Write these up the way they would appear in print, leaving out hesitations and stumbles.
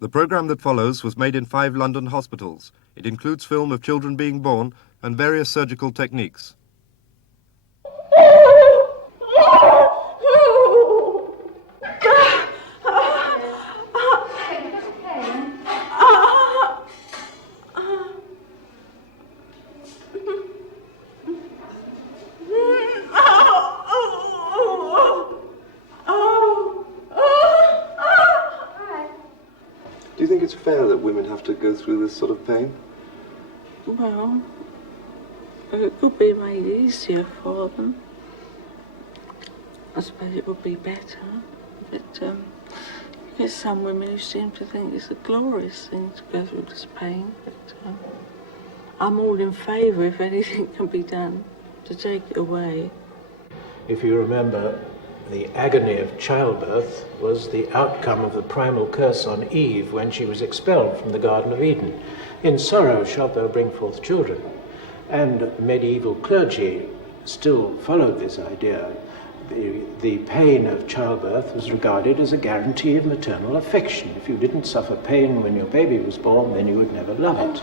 The programme that follows was made in 5 London hospitals. It includes film of children being born and various surgical techniques. Do you think it's fair that women have to go through this sort of pain? Well, it could be made easier for them. I suppose it would be better. But there's some women who seem to think it's a glorious thing to go through this pain. But I'm all in favour if anything can be done to take it away. If you remember, the agony of childbirth was the outcome of the primal curse on Eve when she was expelled from the Garden of Eden. In sorrow shalt thou bring forth children. And medieval clergy still followed this idea. The pain of childbirth was regarded as a guarantee of maternal affection. If you didn't suffer pain when your baby was born, then you would never love it.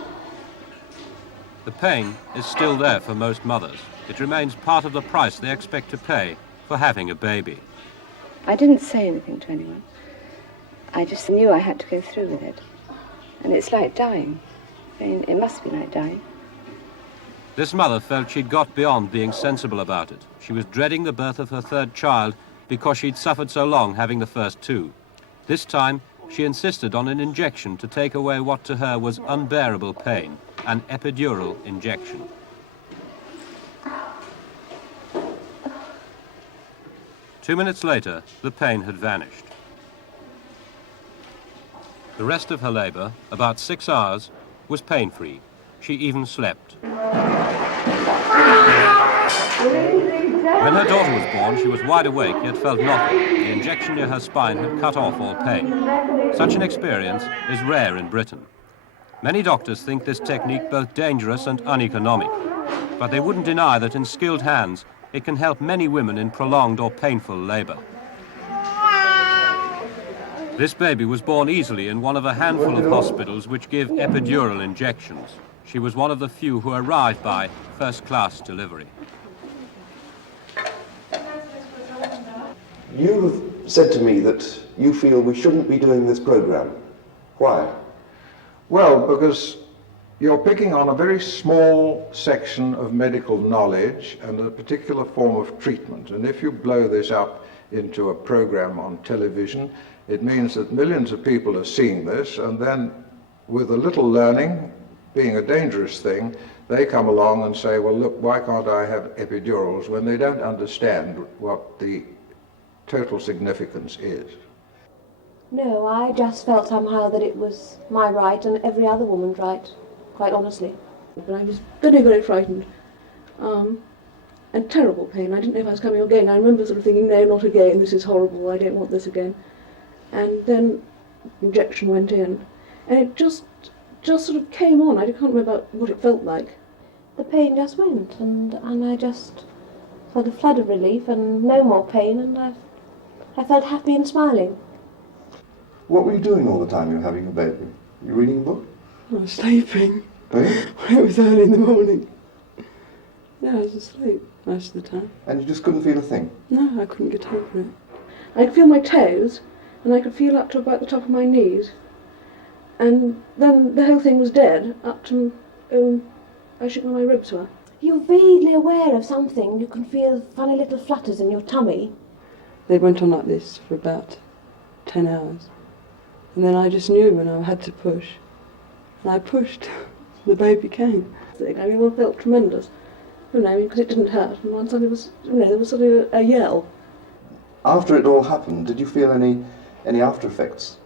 The pain is still there for most mothers. It remains part of the price they expect to pay for having a baby. I didn't say anything to anyone. I just knew I had to go through with it. And it's like dying. I mean, it must be like dying. This mother felt she'd got beyond being sensible about it. She was dreading the birth of her 3rd child because she'd suffered so long having the first 2. This time, she insisted on an injection to take away what to her was unbearable pain, an epidural injection. Two minutes later, the pain had vanished. The rest of her labour, about 6 hours, was pain-free. She even slept. When her daughter was born, she was wide awake, yet felt nothing. The injection near her spine had cut off all pain. Such an experience is rare in Britain. Many doctors think this technique both dangerous and uneconomic, but they wouldn't deny that in skilled hands, it can help many women in prolonged or painful labour. This baby was born easily in one of a handful of hospitals which give epidural injections. She was one of the few who arrived by first-class delivery. You have said to me that you feel we shouldn't be doing this programme. Why? Well, because you're picking on a very small section of medical knowledge and a particular form of treatment. And if you blow this up into a program on television, it means that millions of people are seeing this, and then with a little learning, being a dangerous thing, they come along and say, well, look, why can't I have epidurals, when they don't understand what the total significance is. No, I just felt somehow that it was my right and every other woman's right, quite honestly. But I was very, very frightened, and terrible pain. I didn't know if I was coming again. I remember sort of thinking, no, not again, this is horrible, I don't want this again. And then injection went in, and it just sort of came on. I can't remember what it felt like. The pain just went, and I just felt a flood of relief and no more pain, and I felt happy and smiling. What were you doing all the time you were having a baby? You reading a book? I was sleeping. Eh? It was early in the morning. Yeah, I was asleep most of the time. And you just couldn't feel a thing? No, I couldn't get over it. I could feel my toes, and I could feel up to about the top of my knees. And then the whole thing was dead, up to, I shook where my ribs were. You're vaguely aware of something. You can feel funny little flutters in your tummy. They went on like this for about 10 hours. And then I just knew when I had to push. And I pushed. The baby came. I mean, one felt tremendous. You know, because it didn't hurt. And one suddenly was, you know, there was sort of a yell. After it all happened, did you feel any after effects?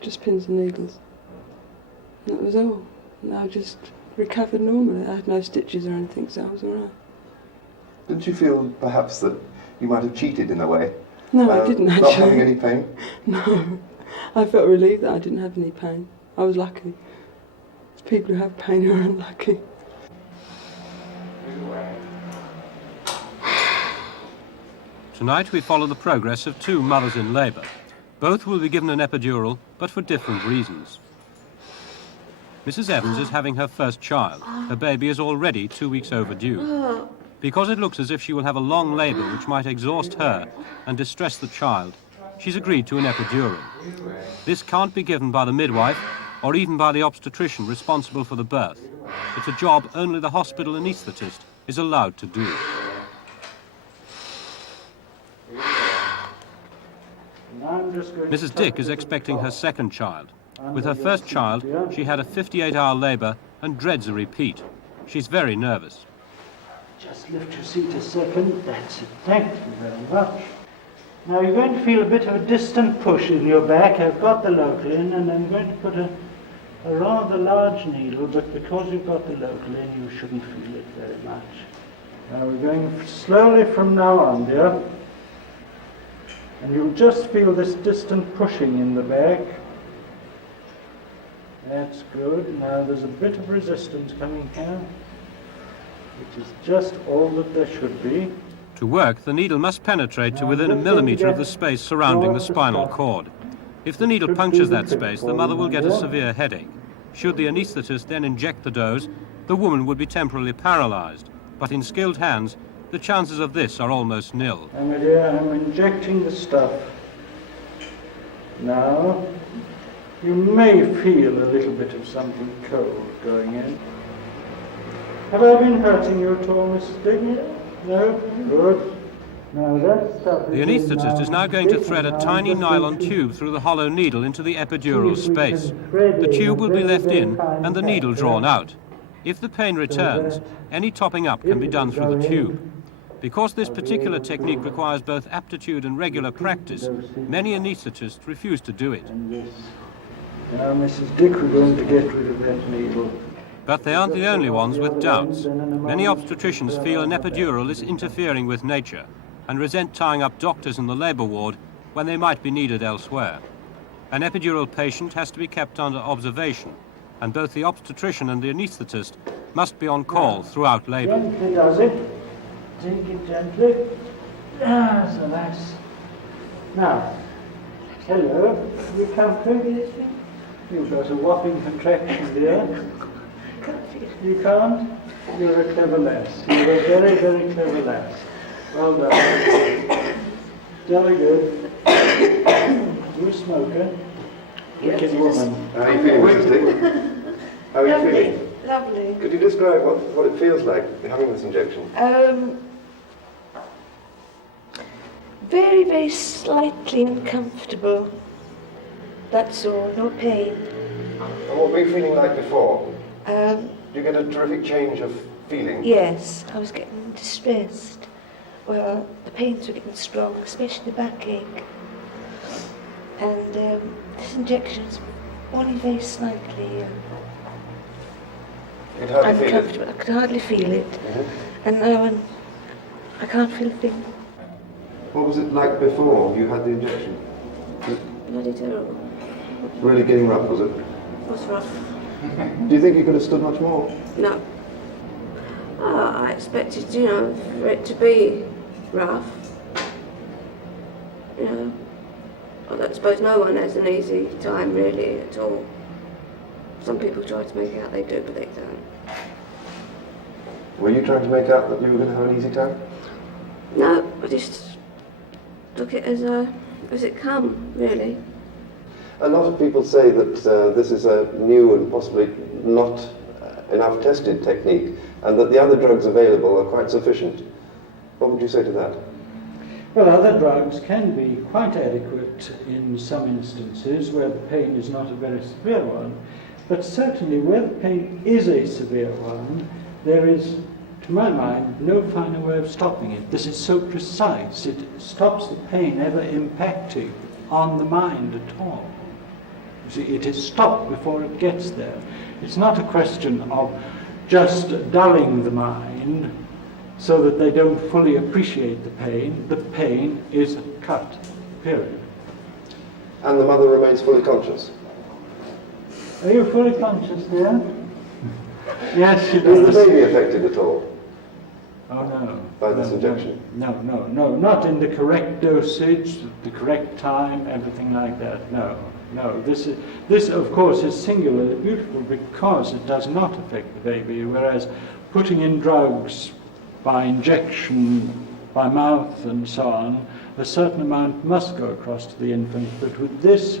Just pins and needles. And that was all. And I just recovered normally. I had no stitches or anything, so I was all right. Didn't you feel perhaps that you might have cheated in a way? No, I didn't actually. Not having any pain? No. I felt relieved that I didn't have any pain. I was lucky. There's people who have pain who are unlucky. Tonight we follow the progress of 2 mothers in labour. Both will be given an epidural, but for different reasons. Mrs. Evans is having her first child. Her baby is already 2 weeks overdue. Because it looks as if she will have a long labour which might exhaust her and distress the child, she's agreed to an epidural. This can't be given by the midwife or even by the obstetrician responsible for the birth. It's a job only the hospital anaesthetist is allowed to do. Mrs. Dick is expecting her second child. With her first child, she had a 58-hour labour and dreads a repeat. She's very nervous. Just lift your seat a second. That's it. Thank you very much. Now you're going to feel a bit of a distant push in your back. I've got the local in, and I'm going to put a rather large needle, but because you've got the local in, you shouldn't feel it very much. Now we're going slowly from now on, dear. And you'll just feel this distant pushing in the back. That's good. Now there's a bit of resistance coming here, which is just all that there should be. To work, the needle must penetrate to within a millimetre of the space surrounding the spinal cord. If the needle punctures that space, the mother will get a severe headache. Should the anaesthetist then inject the dose, the woman would be temporarily paralysed. But in skilled hands, the chances of this are almost nil. My dear, I'm injecting the stuff. Now, you may feel a little bit of something cold going in. Have I been hurting you at all, Mrs. Dick? No? Good. Now that stuff The anaesthetist is now going to thread a tiny nylon tube through the hollow needle into the epidural space. The tube will be left in and the needle drawn out. If the pain returns, any topping up can be done through the tube. Because this particular technique requires both aptitude and regular practice, many anaesthetists refuse to do it. Now, Mrs. Dick, we're going to get rid of that needle. But they aren't the only ones with doubts. Many obstetricians feel an epidural is interfering with nature and resent tying up doctors in the labour ward when they might be needed elsewhere. An epidural patient has to be kept under observation, and both the obstetrician and the anaesthetist must be on call throughout labour. Gently does it. Take it gently. Ah, so that's... Now, hello, you comfy? You've got a whopping contraction there. You can't? You're a clever lass. You're a very, very clever lass. Well done. Jolly good. You a smoker? Wicked woman. How are you feeling, Mrs. Dick? How are you feeling? Lovely. Could you describe what it feels like having this injection? Very, very slightly uncomfortable. That's all, no pain. And what were you feeling like before? Did you get a terrific change of feeling? Yes, I was getting distressed. Well, the pains were getting strong, especially the backache. And this injection is only very slightly uncomfortable. I could hardly feel it. And now I can't feel a thing. What was it like before you had the injection? Bloody terrible. Really getting rough, was it? It was rough. Do you think you could have stood much more? No. I expected, for it to be rough. I suppose no one has an easy time really at all. Some people try to make out they do, but they don't. Were you trying to make out that you were going to have an easy time? No, I just took it as it come, really. A lot of people say that this is a new and possibly not enough tested technique, and that the other drugs available are quite sufficient. What would you say to that? Well, other drugs can be quite adequate in some instances where the pain is not a very severe one, but certainly where the pain is a severe one, there is, to my mind, no finer way of stopping it. This is so precise, it stops the pain ever impacting on the mind at all. You see, it is stopped before it gets there. It's not a question of just dulling the mind so that they don't fully appreciate the pain. The pain is cut, period. And the mother remains fully conscious? Are you fully conscious, dear? Yes, she does. Is the baby affected at all? Oh, no. By this injection? No, not in the correct correct dosage, the correct time, everything like that. No. This of course is singularly beautiful because it does not affect the baby, whereas putting in drugs by injection, by mouth and so on, a certain amount must go across to the infant, but with this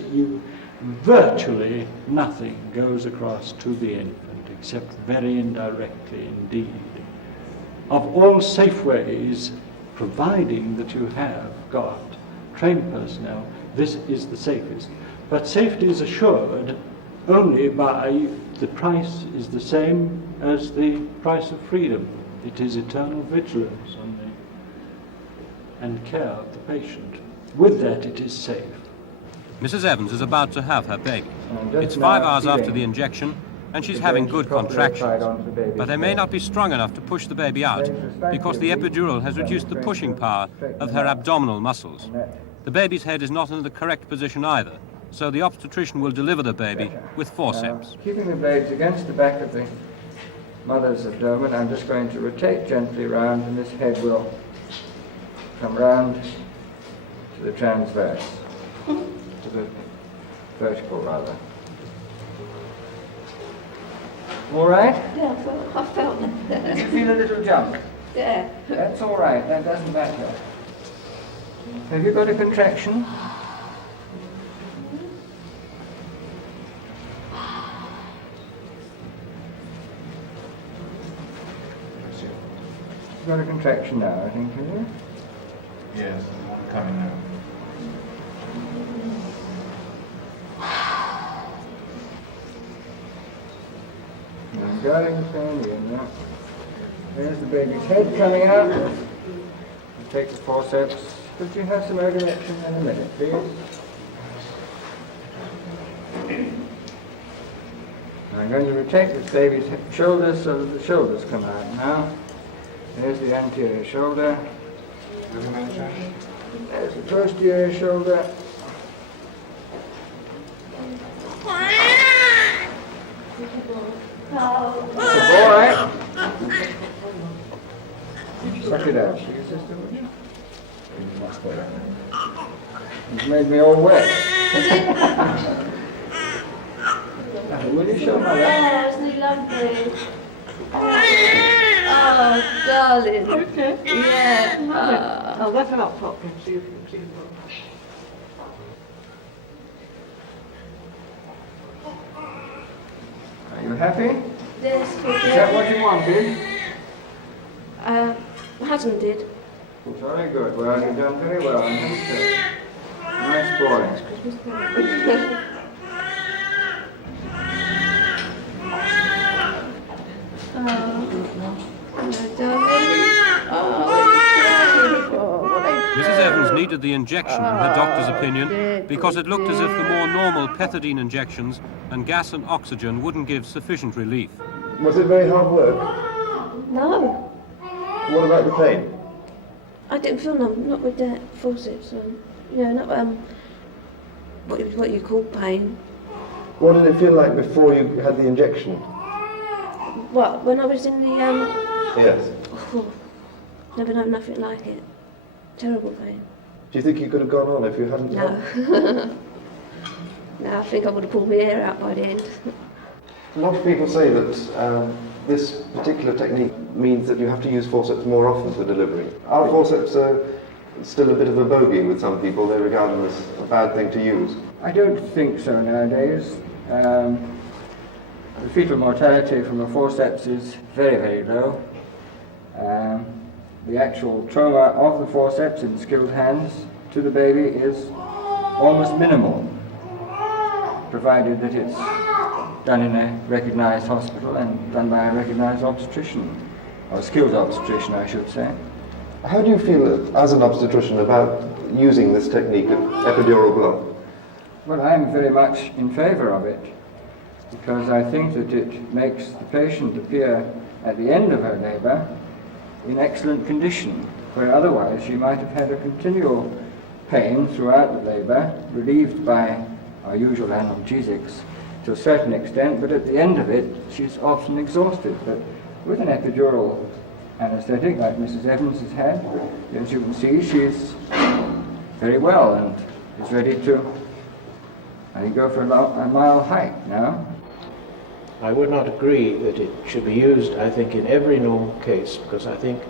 virtually nothing goes across to the infant, except very indirectly indeed. Of all safe ways, providing that you have got trained personnel, this is the safest. But safety is assured only by the price is the same as the price of freedom. It is eternal vigilance and care of the patient. With that, it is safe. Mrs. Evans is about to have her baby. It's 5 hours after the injection, and she's having good contractions. But they may not be strong enough to push the baby out, because the epidural has reduced the pushing power of her abdominal muscles. The baby's head is not in the correct position either, so the obstetrician will deliver the baby with forceps. Keeping the blades against the back of the mother's abdomen, I'm just going to rotate gently round, and this head will come round to the transverse, to the vertical rather. All right? Yeah, I felt that. Did you feel a little jump? Yeah. That's all right, that doesn't matter. Have you got a contraction? You've got a contraction now, I think, have you? Yes, coming now. I'm guarding the pain in now. There's the baby's head coming out. I'll take the forceps. Could you have some direction in a minute, please? I'm going to rotate this baby's shoulders so that the shoulders come out now. There's the anterior shoulder. There's the posterior shoulder. All right. Suck it out. You've made me all wet. Will you show my Yeah, isn't he lovely? Oh, darling. Okay. Yeah. I'll let him up properly and see if you can see him. Are you happy? Yes, Is that what you wanted? Husband did. Very good. Well, you've done very well. I think so. Nice boy. Mrs. Evans needed the injection, in her doctor's opinion, because it looked as if the more normal pethidine injections and gas and oxygen wouldn't give sufficient relief. Was it very hard work? No. What about the pain? I didn't feel not with that forceps. Not what you call pain. What did it feel like before you had the injection? What, when I was in the Yes. Oh, never known nothing like it. Terrible pain. Do you think you could have gone on if you hadn't? No. No, I think I would have pulled my hair out by the end. A lot of people say that this particular technique means that you have to use forceps more often for delivery. Are forceps still a bit of a bogey with some people? They regard them as a bad thing to use. I don't think so nowadays. The fetal mortality from a forceps is very, very low. The actual trauma of the forceps in skilled hands to the baby is almost minimal, provided that it's done in a recognized hospital and done by a recognized obstetrician, or skilled obstetrician, I should say. How do you feel as an obstetrician about using this technique of epidural block? Well, I'm very much in favor of it, because I think that it makes the patient appear at the end of her labor in excellent condition, where otherwise she might have had a continual pain throughout the labor, relieved by our usual analgesics to a certain extent, but at the end of it she's often exhausted. But with an epidural anesthetic like Mrs. Evans has had, as you can see, she's very well and is ready to, I think, go for a mile hike now. I would not agree that it should be used, I think, in every normal case, because I think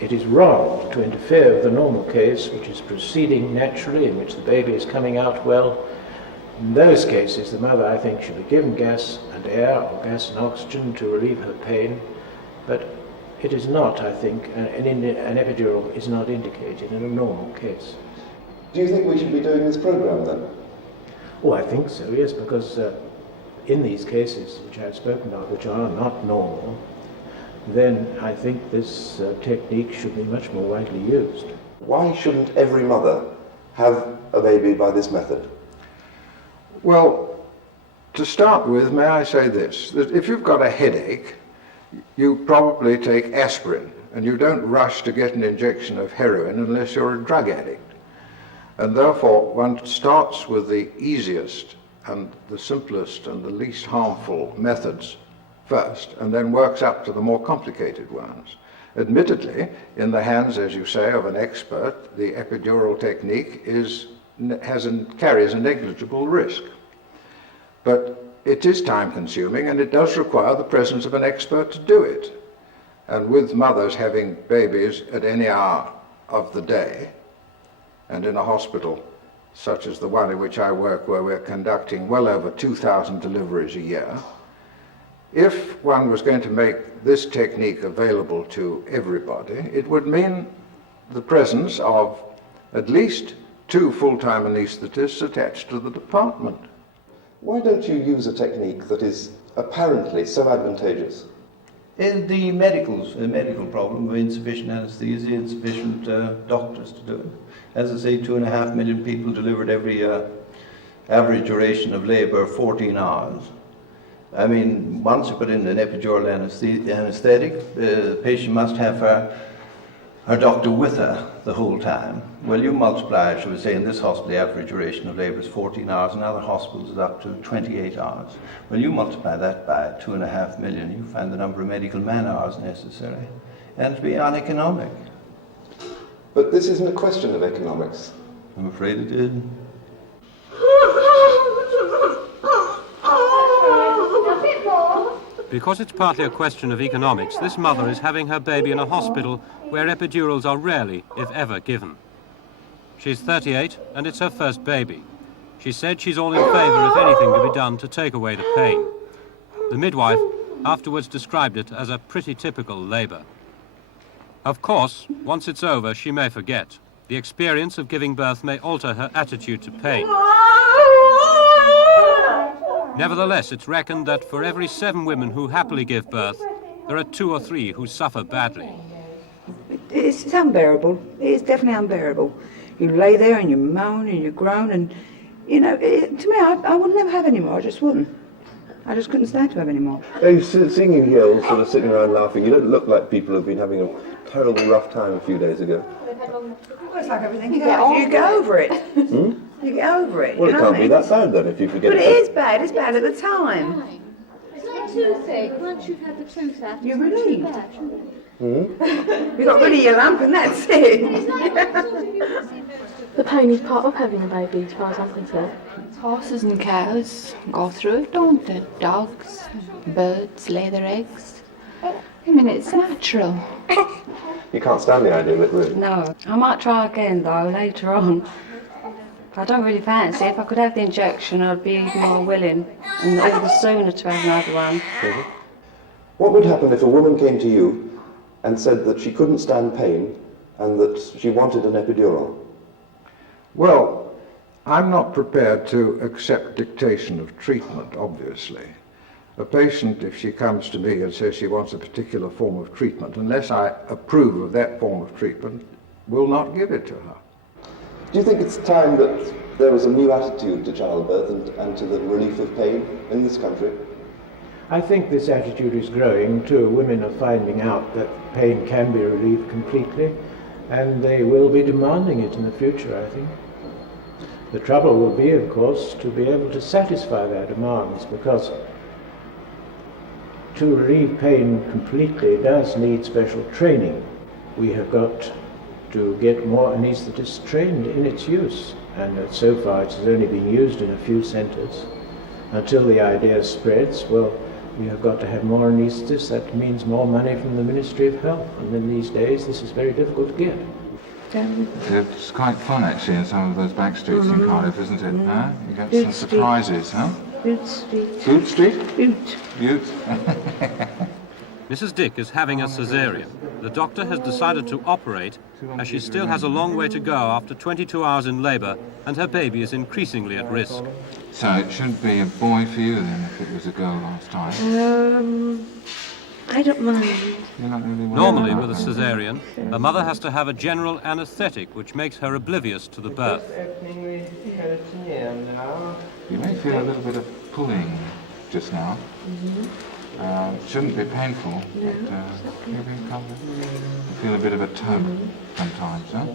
it is wrong to interfere with the normal case, which is proceeding naturally, in which the baby is coming out well. In those cases, the mother, I think, should be given gas and air, or gas and oxygen, to relieve her pain. But it is not, I think, an epidural is not indicated in a normal case. Do you think we should be doing this program then? Oh, I think so, yes, because in these cases which I've spoken of, which are not normal, then I think this technique should be much more widely used. Why shouldn't every mother have a baby by this method? Well, to start with, may I say this, that if you've got a headache, you probably take aspirin, and you don't rush to get an injection of heroin unless you're a drug addict. And therefore, one starts with the easiest and the simplest and the least harmful methods first, and then works up to the more complicated ones. Admittedly, in the hands, as you say, of an expert, the epidural technique carries a negligible risk. But it is time-consuming, and it does require the presence of an expert to do it. And with mothers having babies at any hour of the day, and in a hospital such as the one in which I work, where we're conducting well over 2,000 deliveries a year, if one was going to make this technique available to everybody, it would mean the presence of at least 2 full-time anaesthetists attached to the department. Why don't you use a technique that is apparently so advantageous? The medical problem of insufficient anaesthesia, insufficient doctors to do it. As I say, 2.5 million people delivered every year, average duration of labour 14 hours. I mean, once you put in an epidural anaesthetic, the patient must have her doctor with her the whole time. Well, you multiply, shall we say, in this hospital, the average duration of labour is 14 hours, in other hospitals it's up to 28 hours. Well, you multiply that by 2.5 million, you find the number of medical man-hours necessary, and to be uneconomic. But this isn't a question of economics. I'm afraid it is. Because it's partly a question of economics, this mother is having her baby in a hospital where epidurals are rarely, if ever, given. She's 38 and it's her first baby. She said she's all in favour of anything to be done to take away the pain. The midwife afterwards described it as a pretty typical labour. Of course, once it's over, she may forget. The experience of giving birth may alter her attitude to pain. Nevertheless, it's reckoned that for every 7 women who happily give birth, there are 2 or 3 who suffer badly. It's unbearable. It is definitely unbearable. You lay there and you moan and you groan and, you know, to me, I would never have any more. I just wouldn't. I just couldn't stand to have any more. Seeing you here all sort of sitting around laughing, you don't look like people who've been having a terrible rough time a few days ago. Well, it's like everything. You get over it. You get over it. Well, it can't be that bad then if you forget. But it is bad. It's bad at the time. It's like toothache. Once you've had the tooth out, you're relieved. You got rid of your lump and that's it. The pain is part of having a baby, as far as I'm concerned. Horses and cows go through it, don't they? Dogs, birds lay their eggs. I mean, it's natural. You can't stand the idea of it, really. No. I might try again, though, later on. I don't really fancy. If I could have the injection, I'd be even more willing, and all the sooner to have another one. What would happen if a woman came to you and said that she couldn't stand pain and that she wanted an epidural? Well, I'm not prepared to accept dictation of treatment, obviously. A patient, if she comes to me and says she wants a particular form of treatment, unless I approve of that form of treatment, will not give it to her. Do you think it's time that there was a new attitude to childbirth and to the relief of pain in this country? I think this attitude is growing too. Women are finding out that pain can be relieved completely, and they will be demanding it in the future, I think. The trouble will be, of course, to be able to satisfy their demands, because to relieve pain completely does need special training. We have got to get more anaesthetists trained in its use, and so far it has only been used in a few centres. Until the idea spreads, well, we have got to have more anaesthetists. That means more money from the Ministry of Health, and in these days this is very difficult to get. It's quite fun actually in some of those back streets in Cardiff, isn't it? Huh? You get some surprises, huh? Boot Street. Boot Street? Boot. Butte. Mrs. Dick is having a caesarean. The doctor has decided to operate as she still has a long way to go after 22 hours in labour and her baby is increasingly at risk. So it should be a boy for you then if it was a girl last time? I don't mind. You're not really Normally with a caesarean, a mother has to have a general anaesthetic which makes her oblivious to the birth. You may feel a little bit of pulling just now. It shouldn't be painful, but you feel a bit of a tug sometimes, huh?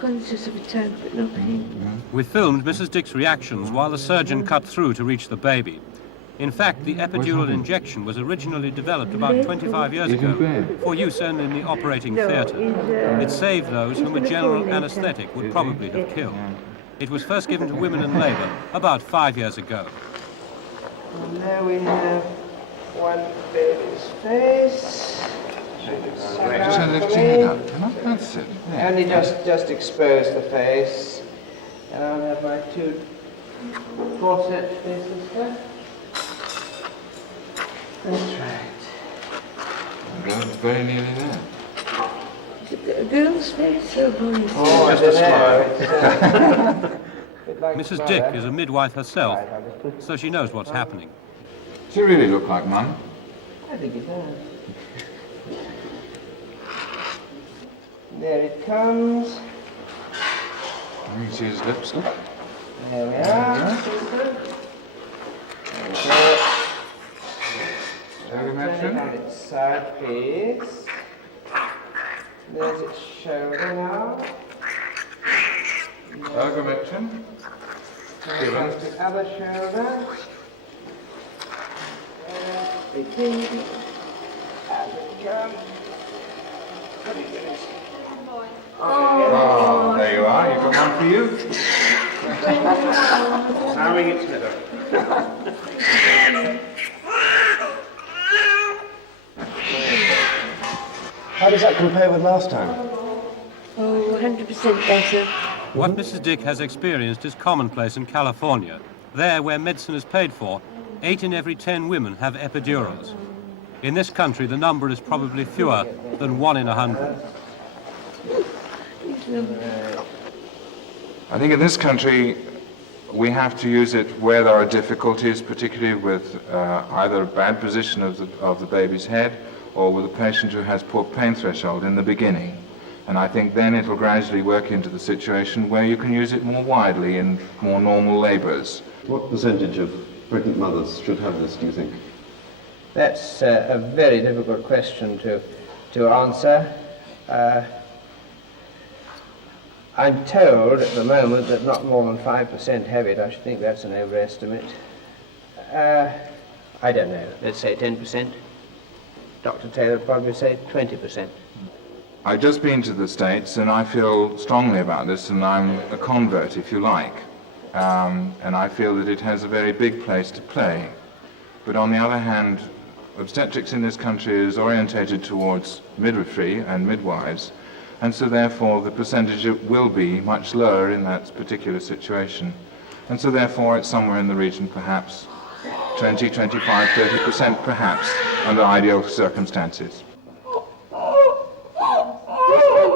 Conscious of a tug, but no pain. We filmed Mrs. Dick's reactions while the surgeon cut through to reach the baby. In fact, the epidural injection was originally developed about 25 years ago for use only in the operating theatre. It saved those whom a general anaesthetic would probably have killed. It was first given to women in labour about 5 years ago. And there we have one baby's face. Just lift your head up. That's it. Yeah. Only just expose the face. And I'll have my two forceps faces here. That's right. The girl's very nearly there. Is it a girl's face or boy's? Oh, Just a smile. Mrs. Dick is a midwife herself, so she knows what's happening. Does she really look like Mum? I think it does. There it comes. You can see his lips. There we are. Turn it on its side, please. There's its shoulder now. Ergometrin. Given. The other shoulder. Begin. As it comes. Oh, there you are. You've got one for you. Sawing its middle. How does that compare with last time? Oh, 100% better. What Mrs. Dick has experienced is commonplace in California. There, where medicine is paid for, 8 in every 10 women have epidurals. In this country, the number is probably fewer than 1 in 100. I think in this country we have to use it where there are difficulties, particularly with either a bad position of the baby's head or with a patient who has poor pain threshold in the beginning. And I think then it will gradually work into the situation where you can use it more widely in more normal labours. What percentage of pregnant mothers should have this, do you think? That's a very difficult question to answer. I'm told at the moment that not more than 5% have it. I should think that's an overestimate. I don't know. Let's say 10%. Dr. Taylor would probably say 20%. I've just been to the States and I feel strongly about this, and I'm a convert, if you like. And I feel that it has a very big place to play. But on the other hand, obstetrics in this country is orientated towards midwifery and midwives, and so therefore the percentage will be much lower in that particular situation. And so therefore it's somewhere in the region perhaps 20, 25, 30% perhaps under ideal circumstances.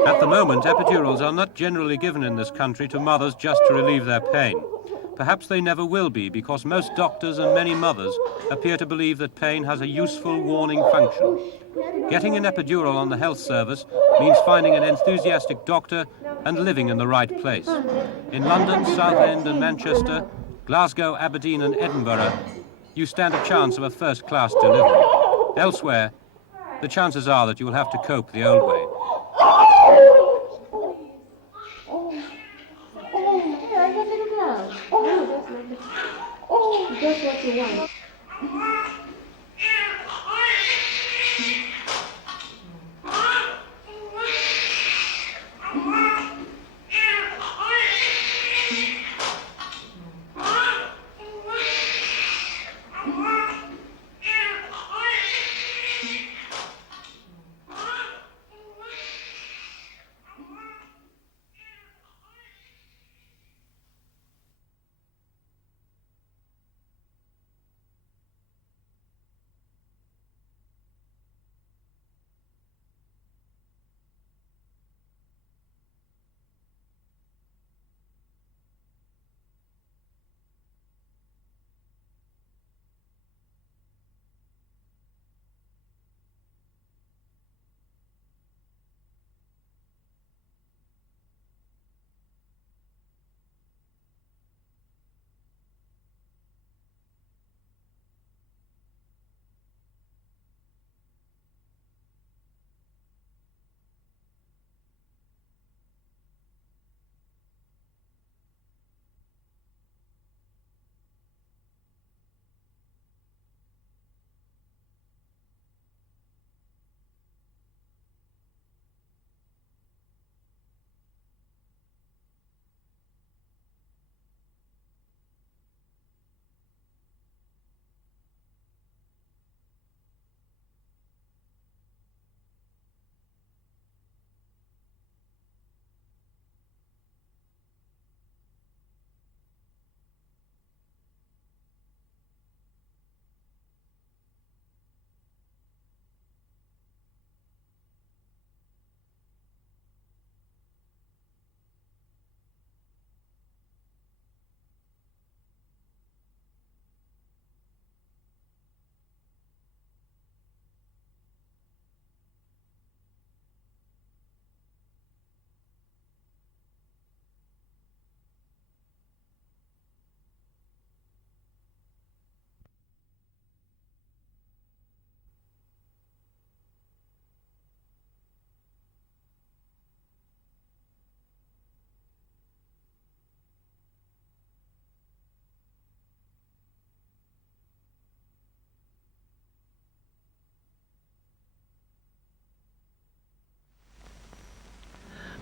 At the moment, epidurals are not generally given in this country to mothers just to relieve their pain. Perhaps they never will be, because most doctors and many mothers appear to believe that pain has a useful warning function. Getting an epidural on the health service means finding an enthusiastic doctor and living in the right place. In London, Southend and Manchester, Glasgow, Aberdeen and Edinburgh, you stand a chance of a first-class delivery. Elsewhere, the chances are that you will have to cope the old way. That's what you want.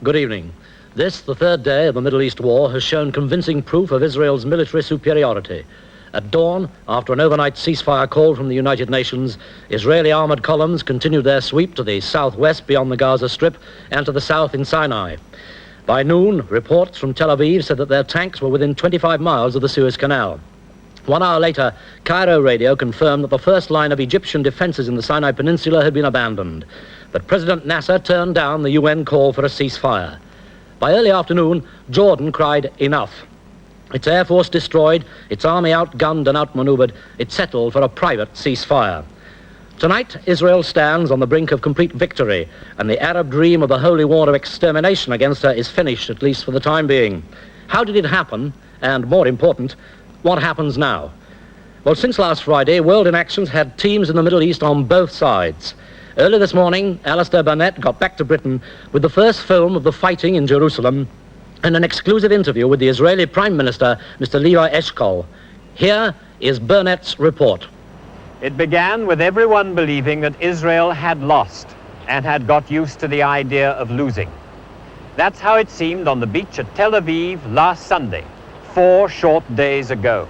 Good evening. This, the third day of the Middle East war, has shown convincing proof of Israel's military superiority. At dawn, after an overnight ceasefire call from the United Nations, Israeli armored columns continued their sweep to the southwest beyond the Gaza Strip and to the south in Sinai. By noon, reports from Tel Aviv said that their tanks were within 25 miles of the Suez Canal. 1 hour later, Cairo radio confirmed that the first line of Egyptian defenses in the Sinai Peninsula had been abandoned. But President Nasser turned down the UN call for a ceasefire. By early afternoon, Jordan cried, enough. Its air force destroyed, its army outgunned and outmaneuvered, it settled for a private ceasefire. Tonight, Israel stands on the brink of complete victory, and the Arab dream of the holy war of extermination against her is finished, at least for the time being. How did it happen? And more important, what happens now? Well, since last Friday, World in Action's had teams in the Middle East on both sides. Early this morning, Alistair Burnett got back to Britain with the first film of the fighting in Jerusalem and an exclusive interview with the Israeli Prime Minister, Mr. Levi Eshkol. Here is Burnett's report. It began with everyone believing that Israel had lost and had got used to the idea of losing. That's how it seemed on the beach at Tel Aviv last Sunday, 4 short days ago.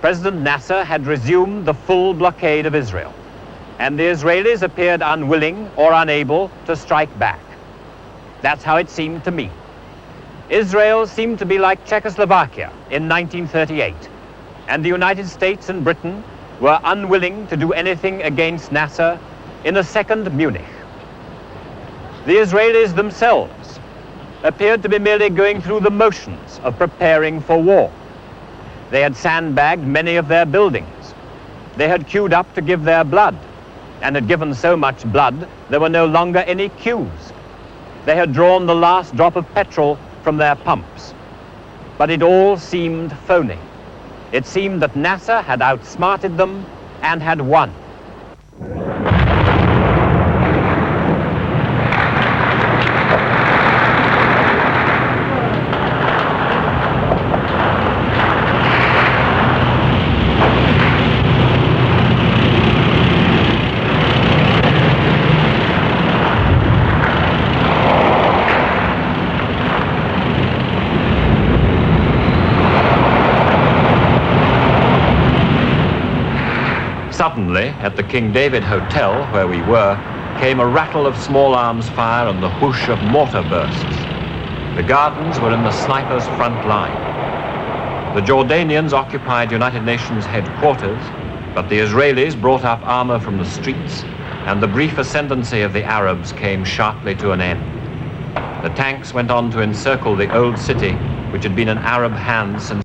President Nasser had resumed the full blockade of Israel, and the Israelis appeared unwilling or unable to strike back. That's how it seemed to me. Israel seemed to be like Czechoslovakia in 1938, and the United States and Britain were unwilling to do anything against Nasser in a second Munich. The Israelis themselves appeared to be merely going through the motions of preparing for war. They had sandbagged many of their buildings. They had queued up to give their blood, and had given so much blood there were no longer any queues. They had drawn the last drop of petrol from their pumps. But it all seemed phony. It seemed that Nasser had outsmarted them and had won. Suddenly, at the King David Hotel, where we were, came a rattle of small arms fire and the whoosh of mortar bursts. The gardens were in the snipers' front line. The Jordanians occupied United Nations headquarters, but the Israelis brought up armor from the streets, and the brief ascendancy of the Arabs came sharply to an end. The tanks went on to encircle the old city, which had been in Arab hands since